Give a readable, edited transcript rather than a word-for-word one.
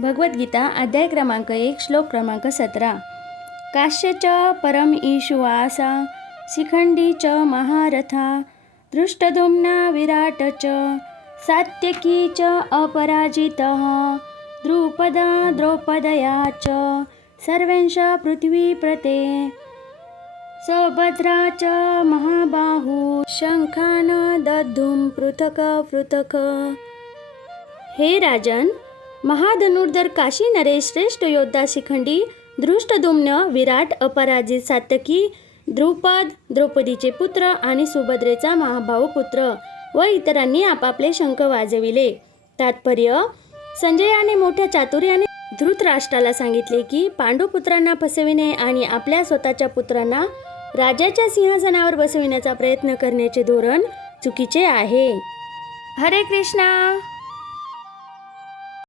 भगवद्गीता अध्याय क्रमांक 1 श्लोक क्रमांक 17। काश्यच परम ईशुवासा शिखंडी च महारथा दृष्टद्युम्ना विराट च सात्यकी च अपराजितः द्रुपदा द्रौपदया च सर्वेंश पृथ्वीप्रते सुभद्रा च महाबाहू शंखान दद्धुं पृथक पृथक। हे राजन, महाधनुर्धर काशी नरेश श्रेष्ठ योद्धा शिखंडी दृष्टद्युम्न विराट अपराजित सात्यकी द्रुपद द्रौपदीचे पुत्र आणि सुभद्रेचा महाभाऊ पुत्र व इतरांनी आपापले शंख वाजविले। तात्पर्य: संजयाने मोठ्या चातुर्याने धृतराष्ट्राला सांगितले की पांडुपुत्रांना फसविणे आणि आपल्या स्वतःच्या पुत्रांना राजाच्या सिंहासनावर बसविण्याचा प्रयत्न करण्याचे धोरण चुकीचे आहे। हरे कृष्णा।